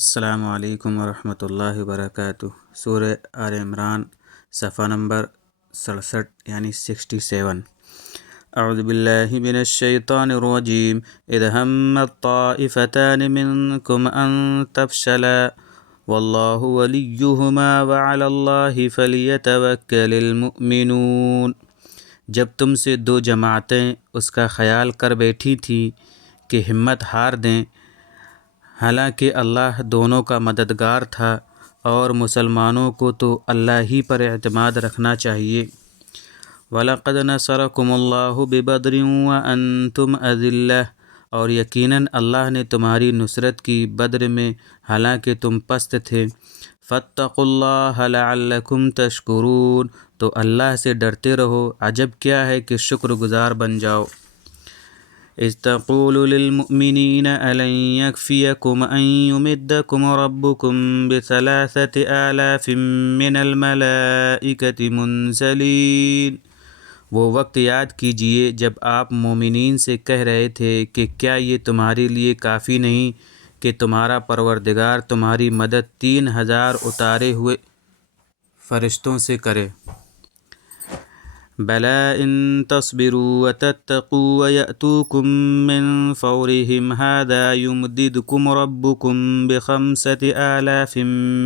السلام علیکم ورحمۃ اللہ وبرکاتہ۔ سورہ آل عمران صفحہ نمبر 67 یعنی 67۔ اعوذ باللہ من الشیطان الرجیم اذ ہمت طائفتان منکم ان تفشلا واللہ ولیہما وعلی اللہ فلیتوکل المؤمنون۔ جب تم سے دو جماعتیں اس کا خیال کر بیٹھی تھیں کہ ہمت ہار دیں، حالانکہ اللہ دونوں کا مددگار تھا، اور مسلمانوں کو تو اللہ ہی پر اعتماد رکھنا چاہیے۔ وَلَقَدْ نَصَرَكُمُ اللَّهُ بِبَدْرٍ وَأَنْتُمْ أَذِلَّةٌ، اور یقیناً اللہ نے تمہاری نصرت کی بدر میں حالانکہ تم پست تھے۔ فَاتَّقُوا اللَّهَ لَعَلَّكُمْ تَشْكُرُونَ، تو اللہ سے ڈرتے رہو، عجب کیا ہے کہ شکر گزار بن جاؤ۔ اذ تقول للمؤمنین ألن يكفيكم أن يمدكم ربكم بثلاثة آلاف من الملائكة منزلین۔ وہ وقت یاد کیجئے جب آپ مومنین سے کہہ رہے تھے کہ کیا یہ تمہارے لیے کافی نہیں کہ تمہارا پروردگار تمہاری مدد 3000 اتارے ہوئے فرشتوں سے کرے۔ بَلَىٰ إِن تَصْبِرُوا وَتَتَّقُوا وَيَأْتُوكُم مِّن فَوْرِهِمْ هَٰذَا يُمْدِدْكُمْ رَبُّكُم ب5,000 آلاف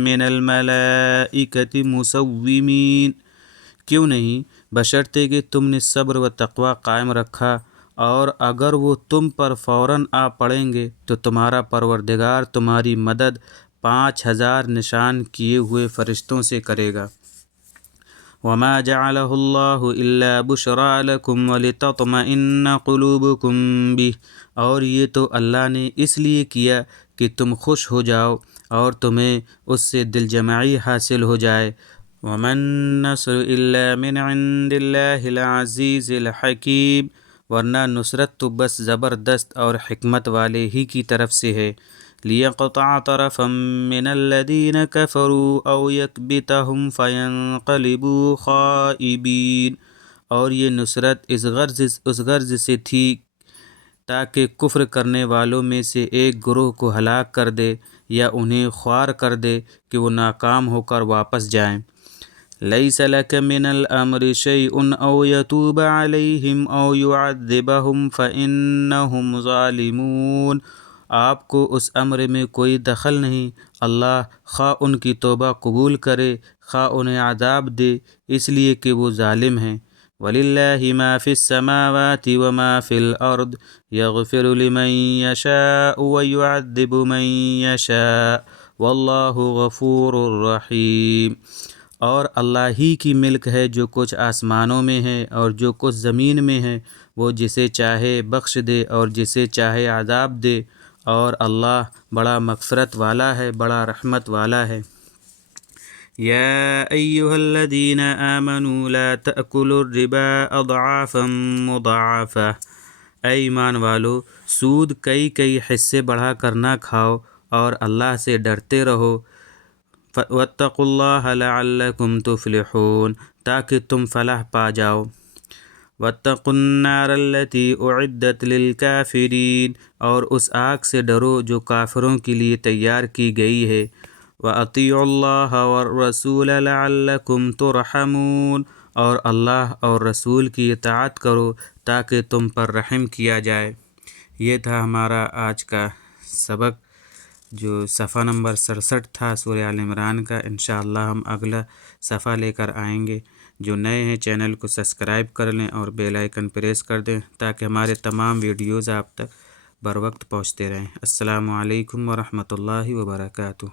مِّنَ الْمَلَائِكَةِ مُسَوِّمِينَ۔ کیوں نہیں، بشرطے کہ تم نے صبر و تقوی قائم رکھا، اور اگر وہ تم پر فوراً آ پڑیں گے تو تمہارا پروردگار تمہاری مدد 5000 نشان کیے ہوئے فرشتوں سے کرے گا۔ وَمَا جَعَلَهُ اللَّهُ إِلَّا بُشْرَىٰ لَكُمْ وَلِتَطْمَئِنَّ قُلُوبُكُم بِهِ، اور یہ تو اللہ نے اس لیے کیا کہ تم خوش ہو جاؤ اور تمہیں اس سے دل جمعی حاصل ہو جائے۔ وَمَا النَّصْرُ إِلَّا مِنْ عِندِ اللَّهِ الْعَزِيزِ الْحَكِيمِ، ورنہ نصرت تو بس زبردست اور حکمت والے ہی کی طرف سے ہے۔ لِيَقْطَعَ طَرَفًا مِّنَ الَّذِينَ كَفَرُوا أَوْ يَكْبِتَهُمْ فَيَنقَلِبُوا خَائِبِينَ، اور یہ نصرت اس غرض سے تھی تاکہ کفر کرنے والوں میں سے ایک گروہ کو ہلاک کر دے یا انہیں خوار کر دے کہ وہ ناکام ہو کر واپس جائیں۔ لَيْسَ لَكَ مِنَ الْأَمْرِ شَيْءٌ أَوْ يَتُوبَ عَلَيْهِمْ أَوْ يُعَذِّبَهُمْ فَإِنَّهُمْ ظَالِمُونَ، آپ کو اس امر میں کوئی دخل نہیں، اللہ خواہ ان کی توبہ قبول کرے خواہ انہیں عذاب دے، اس لیے کہ وہ ظالم ہیں۔ وَلِلَّهِ مَا فِي السَّمَاوَاتِ وَمَا فِي الْأَرْضِ يَغْفِرُ لِمَن يَشَاءُ وَيُعَذِّبُ مَن يَشَاءُ وَاللَّهُ غَفُورٌ رَّحِيمٌ، اور اللہ ہی کی ملک ہے جو کچھ آسمانوں میں ہے اور جو کچھ زمین میں ہے، وہ جسے چاہے بخش دے اور جسے چاہے عذاب دے، اور اللہ بڑا مغفرت والا ہے، بڑا رحمت والا ہے۔ یا ایھا الذین آمنوا لا تأکلوا الربا اضعافا مضاعفہ، اے ایمان والو، سود کئی حصے بڑھا کر نہ کھاؤ اور اللہ سے ڈرتے رہو۔ واتقوا اللہ لعلکم تفلحون، تاکہ تم فلاح پا جاؤ۔ واتقوا النار التي اعدت للكافرین، اور اس آگ سے ڈرو جو کافروں کے لیے تیار کی گئی ہے۔ واطیعوا اللہ والرسول لعلکم ترحمون، اور اللہ اور رسول کی اطاعت کرو تاکہ تم پر رحم کیا جائے۔ یہ تھا ہمارا آج کا سبق جو صفحہ نمبر 67 تھا سورہ آل عمران کا۔ انشاءاللہ ہم اگلا صفحہ لے کر آئیں گے۔ جو نئے ہیں چینل کو سبسکرائب کر لیں اور بیل آئیکن پریس کر دیں تاکہ ہمارے تمام ویڈیوز آپ تک بر وقت پہنچتے رہیں۔ السلام علیکم ورحمۃ اللہ وبرکاتہ۔